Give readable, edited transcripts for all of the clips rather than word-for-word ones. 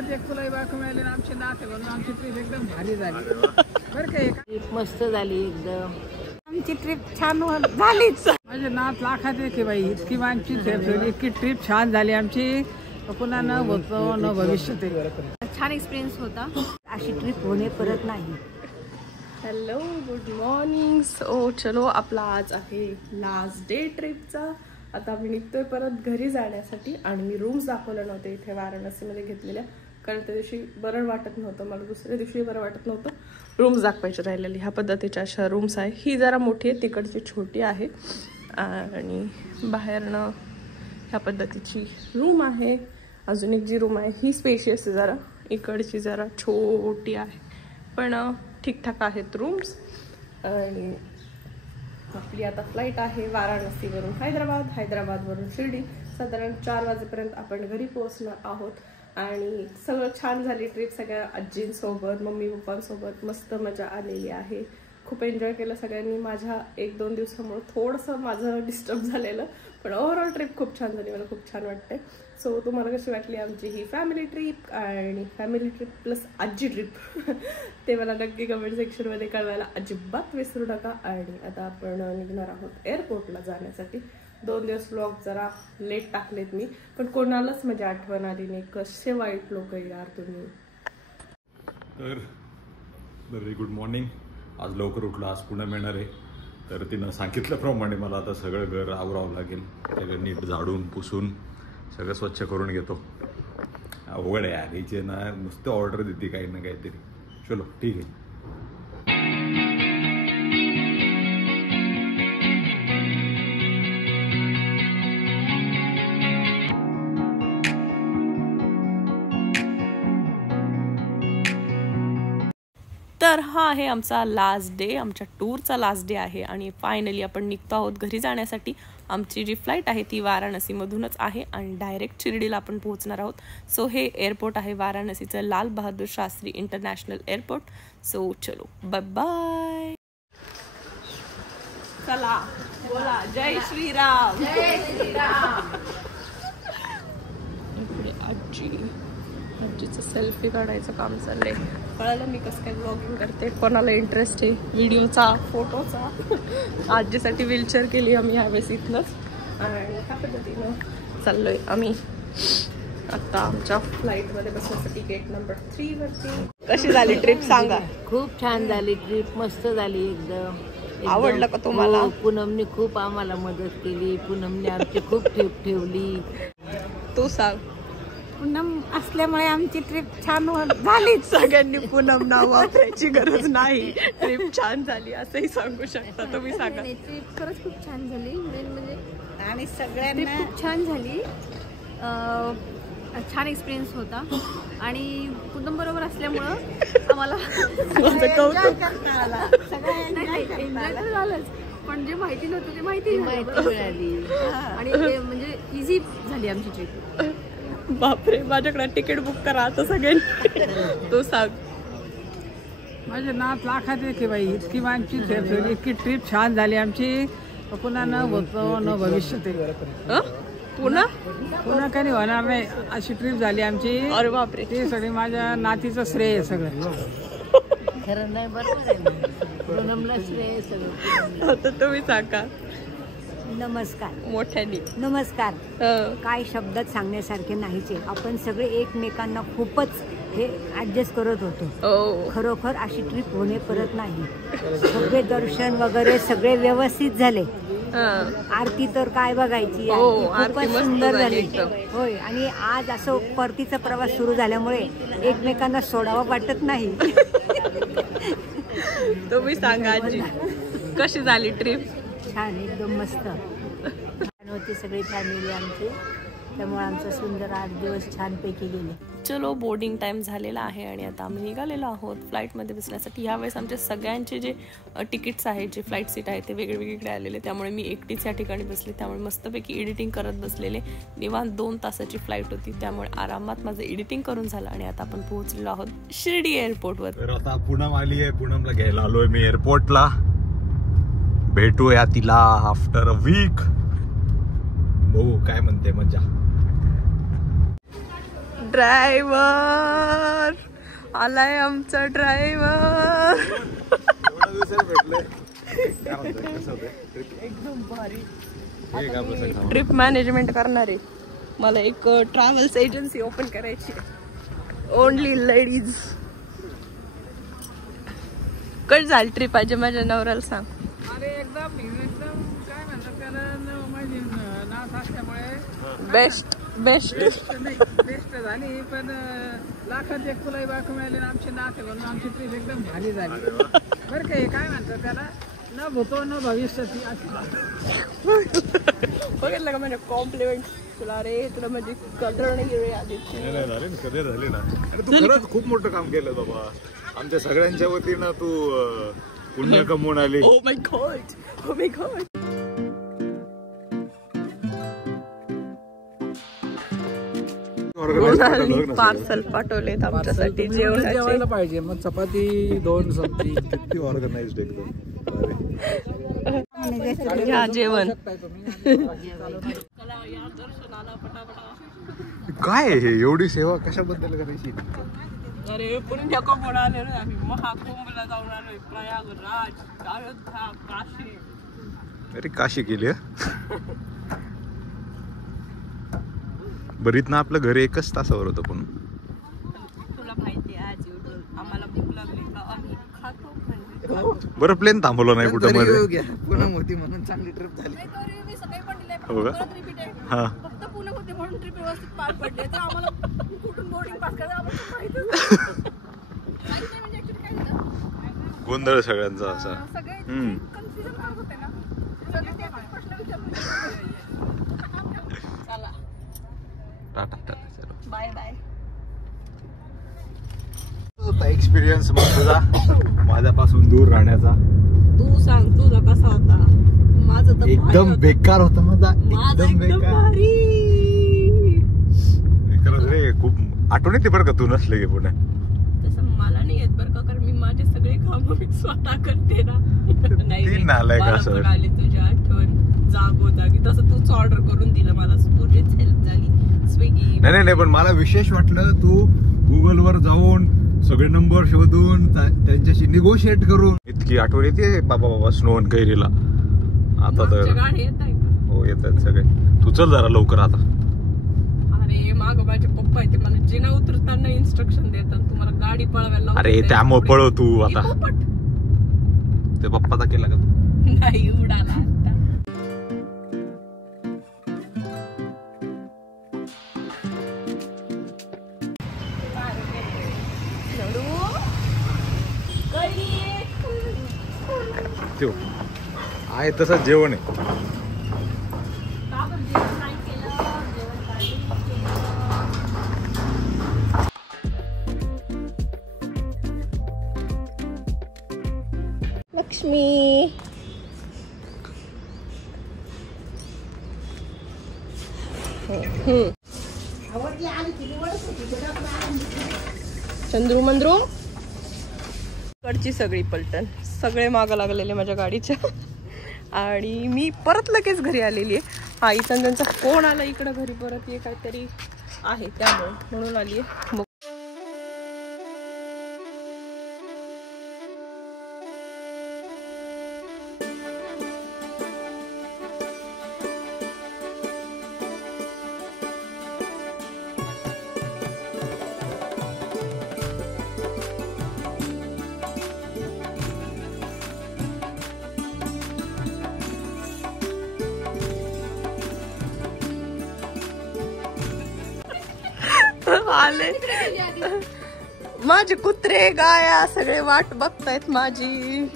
लाखात एक तुला बायको मिळाली ना आमची नात आहे म्हणून आमची ट्रिप एकदम भारी झाली बरं का. ट्रिप मस्त झाली एकदम, आमची ट्रिप छान झालीच. माझे नात लाखात एक आहे बाई, इतकी आमची ट्रिप झाली, इतकी ट्रिप छान झाली आमची, पुन्हा न होतो न भविष्यात. छान एक्सपिरियन्स होता, अशी ट्रिप होणे परत नाही. Hello good morning. सो चलो आपला आज आहे लास्ट डे ट्रिपचा. आता आम्ही निघतोय परत घरी जाण्यासाठी आणि मी रूम्स दाखवले नव्हते इथे वाराणसीमध्ये घेतलेल्या, कारण त्या दिवशी बरं वाटत नव्हतं मला, दुसऱ्या दिवशी बरं वाटत नव्हतं. रूम्स दाखवायचे राहिलेली. ह्या पद्धतीच्या अशा रूम्स आहे. ही जरा मोठी आहे, तिकडची छोटी आहे आणि बाहेरनं ह्या पद्धतीची रूम आहे. अजून एक जी रूम आहे ही स्पेशियस आहे जरा, इकडची जरा छोटी आहे पण ठीकठाक आहेत रूम्स. आणि आपली आता फ्लाईट आहे वाराणसीवरून हैदराबाद, हैदराबादवरून शिर्डी. साधारण 4 वाजेपर्यंत आपण घरी पोहोचणार आहोत. आणि सगळं छान झाली ट्रिप, सगळ्या आजींसोबत मम्मी पप्पांसोबत मस्त मजा आलेली आहे. खूप एन्जॉय केलं सगळ्यांनी. माझ्या 1-2 दिवसामुळे थोडंसं माझं डिस्टर्ब झालेलं, पण ओव्हरऑल ट्रिप खूप छान झाली, मला खूप छान वाटते. सो तुम्हाला कशी वाटली आमची ही फॅमिली ट्रिप आणि फॅमिली ट्रिप प्लस आजी ट्रिप ते मला नक्की कमेंट सेक्शनमध्ये कळवायला अजिबात विसरू नका. आणि आता आपण निघणार आहोत एअरपोर्टला जाण्यासाठी. 2 दिवस व्लॉग जरा लेट टाकलेत मी, पण कोणालाच माझी आठवण आली नाही. कसे वाईट लोक यार तुम्ही. तर व्हेरी गुड मॉर्निंग. आज लवकर उठलो, आज पुन्हा येणार आहे. तर तिनं सांगितल्याप्रमाणे मला आता सगळं घर आवरावं लागेल. सगळं नीट झाडून पुसून सगळं स्वच्छ करून घेतो. अवघड आहे यार हिचे ना, नुसतं ऑर्डर देते काही ना काहीतरी. चलो ठीक आहे. तर हा आहे आमचा लास्ट डे, आमच्या टूरचा लास्ट डे आहे. आणि फायनली आपण निघतो आहोत घरी जाण्यासाठी. आमची जी फ्लाईट आहे ती वाराणसीमधूनच आहे आणि डायरेक्ट शिर्डीला आपण पोहोचणार आहोत. सो हे एअरपोर्ट आहे वाराणसीचं Lal Bahadur Shastri international airport. So चलो बाय बाय. चला बोला जय श्रीराम. जय श्रीराम. इकडे आजीचं सेल्फी काढायचं काम चाललंय. कळालं मी कसं काय ब्लॉगिंग करते, कोणाला इंटरेस्ट आहे व्हिडिओचा फोटोचा. आजीसाठी व्हीलचेअर केली आम्ही ह्यावेळेस इथनंच. आणि ह्या पद्धतीनं चाललोय आम्ही आता आमच्या फ्लाईटमध्ये बसण्यासाठी गेट नंबर 3 वरती. कशी झाली ट्रिप सांगा. खूप छान झाली ट्रिप, मस्त झाली एकदम. आवडलं का तुम्हाला? पूनमने खूप आम्हाला मदत केली, पूनमने आमची खूप ट्रिप ठेवली. तू सांग. पूनम असल्यामुळे आमची ट्रिप छान झालीच. सगळ्यांनी पूनम नाव वापरायची गरज नाही, ट्रिप छान झाली असंही सांगू शकता तुम्ही. सांगा. ट्रिप खरंच खूप छान झाली. मेन म्हणजे आणि सगळ्यांना खूप छान झाली. छान एक्सपिरियन्स होता आणि पूनम बरोबर असल्यामुळं आम्हाला एन्जॉय तर झालंच, पण जे माहिती नव्हतं ते माहिती मिळाली आणि म्हणजे इझी झाली आमची ट्रिप. बापरे, माझ्याकडे तिकीट बुक करा आता सगळ्यांनी. तो सांग. माझे नात लाखात एक आहे बाई, इतकी आमची ट्रिप झाली, इतकी ट्रिप छान झाली आमची, पुन्हा न होतो न भविष्यात. पुन्हा काही होणार नाही अशी ट्रिप झाली आमची. अरे बापरे, ते सगळी माझ्या नातीचं श्रेय आहे सगळं. खरं नाही, बरोबर आहे. पूनमला श्रेय सगळं. आता तुम्ही सांगा. नमस्कार. मोठ्याने नमस्कार. काय शब्दात सांगण्यासारखे नाहीचे. आपण सगळे एकमेकांना खूपच हे ऍडजस्ट करत होतो. खरोखर अशी ट्रिप होणे परत नाही. सगळे दर्शन वगैरे सगळे व्यवस्थित झाले. आरती तर काय बघायची, खूपच सुंदर झाली. होय. आणि आज असं परतीचा प्रवास सुरू झाल्यामुळे एकमेकांना सोडावा वाटत नाही. तुम्ही सांगा आजी, कशी झाली ट्रिप? छान, एकदम मस्त. छान होती सगळी फॅमिली आमची, त्यामुळे आमचा सुंदर 8 दिवस छानपैकी गेले. चलो बोर्डिंग टाइम झालेला आहे आणि आता आम्ही निघालेलो आहोत फ्लाईटमध्ये बसण्यासाठी. यावेळेस आमचे सगळ्यांचे जे तिकीट्स आहेत, जे फ्लाईट सीट आहे ते वेगवेगळे आलेले, त्यामुळे मी एकटीच या ठिकाणी बसले. त्यामुळे मस्तपैकी एडिटिंग करत बसलेले. निवांत 2 तासाची फ्लाईट होती, त्यामुळे आरामात माझं एडिटिंग करून झालं. आणि आता आपण पोहोचलेलो आहोत शिर्डी एअरपोर्टवर. तर आता पूनम आली आहे, पूनमला घ्यायला आलोय मी एअरपोर्टला. भेटूया तिला आफ्टर अ वीक. बघू काय म्हणते मजा. ड्रायव्हर आलाय आमचा ड्रायव्हर. एकदम भारी. ट्रिप मॅनेजमेंट करणारे. मला एक ट्रॅव्हल्स एजन्सी ओपन करायची. Only ladies. कट झाली ट्रिप आज माझ्या नवऱ्याला सांग. अरे एकदम काय म्हणतात त्याला माझी नाथ असल्यामुळे बेस्ट बेस्ट झाली. पण लाखात एक तुला बायको मिळाली ना आमची नाथ आहे म्हणून आमची ट्रीप एकदम भारी झाली बरं का. काय म्हणतात त्याला न भूतो न भविष्य ती बघितलं का म्हणजे कॉम्प्लिमेंट तुला. रे तुला म्हणजे कदर नाही रे आदित्य. कधी झाली ना. तू खरंच खूप मोठं काम केलं बाबा. आमच्या सगळ्यांच्या वतीनं तू पुण्य कमवून आली. Oh my god, oh my god. Parcel पाठवलेत आमच्यासाठी जेवणाचे. पाहिजे मग चपाती 2 सब्जी किती ऑर्गनाइज्ड एकदम. या जेवण. काय हे एवढी सेवा कशाबद्दल करायची. अरे पुण्य कमवून आलेलो आम्ही. महाकुंभला जाऊन आलोय. प्रयागराज, अयोध्या, काशी. अरे काशी केली. बरीत ना आपलं घर 1 तासावर होतं. पण तुला माहिती आहे आज आम्हाला भूक लागली का आम्ही खातो म्हणजे. बरं प्लेन थांबवलं नाही कुठं मध्ये. पूनम होती म्हणून चांगली ट्रिप झाली. मी सकाळी पण दिलंय हो का? परत रिपीट आहे. हा फक्त पुणे होते म्हणून ट्रिप व्यवस्थित पार पडले. तर आम्हाला कुठून बोर्डिंग पास करायचं आम्हाला माहितच नाही. म्हणजे ऍक्च्युली काय झालं गोंधळ सगळ्यांचा असा. सगळे कन्फ्युजन करत होते ना. सगळे ते प्रश्न विचारले. चला टाटा टाटा चलो बाय बाय. एक्सपिरियन्स मग तुझा माझ्यापासून दूर राहण्याचा. तू सांग तुझा कसा होता. माझा तर एकदम बेकार होता माझा. माझा एकदम एकदम बेकार. भारी. खरंच रे खूप आठवण येते बरं का तू नसले गे पुणे. तसं मला नाही येत बरं का. कारण मी माझे सगळे काम मी स्वतः करते ना. नाही ती नालायक मला असं. पण आली तुझी आठवण जागोजागी. तसं तूच ऑर्डर करून दिलं मला. तुझीच हेल्प झाली. स्विगी. नाही पण मला विशेष वाटलं तू गुगल वर जाऊन सगळे नंबर शोधून त्यांच्याशी निगोशिएट करून. इतकी आठवण येते बाबा स्नो अँड कैरीला. आता तर गाडी येत आहे का. हो येतात सगळे. तू चल जरा लवकर आता. अरे माग माझे पप्पा येते मला जिना उतरताना इन्स्ट्रक्शन देतात. तुम्हाला गाडी पळवायला. अरे त्यामुळे पळव तू आता. पोपट ते पप्पाचा केला का तू. नाही उडाला आता. आहे तसंच जेवण आहे. लक्ष्मी चंद्रू मंद्रू कडची सगळी पलटण. सगळे मागं लागलेले माझ्या गाडीच्या. आणि मी परत लगेच घरी आलेली आहे. हा इथं त्यांचा फोन आला इकडं घरी परत ये काहीतरी आहे त्यामुळे म्हणून आली आहे. मग आले माझे कुत्रे गाया सगळे वाट बघतायत माझी.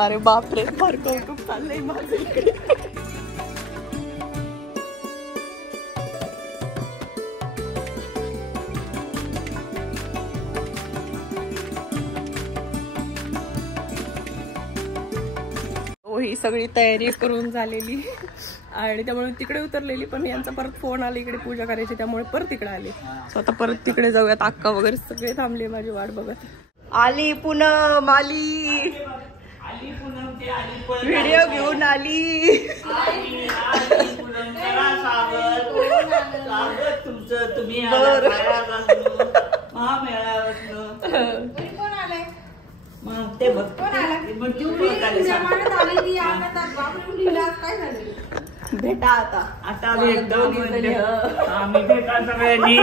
अरे बापरे फार कौतुक चाललंय माझं इकडे. ही सगळी तयारी करून झालेली आणि त्यामुळे तिकडे उतरलेली. पण यांचा परत फोन आला इकडे पूजा करायची त्यामुळे परत तिकडे आले. स्वतः परत तिकडे जाऊयात. अक्का वगैरे सगळे थांबले माझी वाट बघत. आली पूनम आली. व्हिडिओ घेऊन आली. स्वागत तुमचं. तुम्ही महामेळाव्यातनं कोण आलंय मग ते बघ कोण आलं मग तू एवढी बघायला सांग. जमान्यात आलेली आनंदात बापरे लिहिला काय झालं भेटा आता आता भेटतो म्हणजे आम्ही भेटा सगळ्यांनी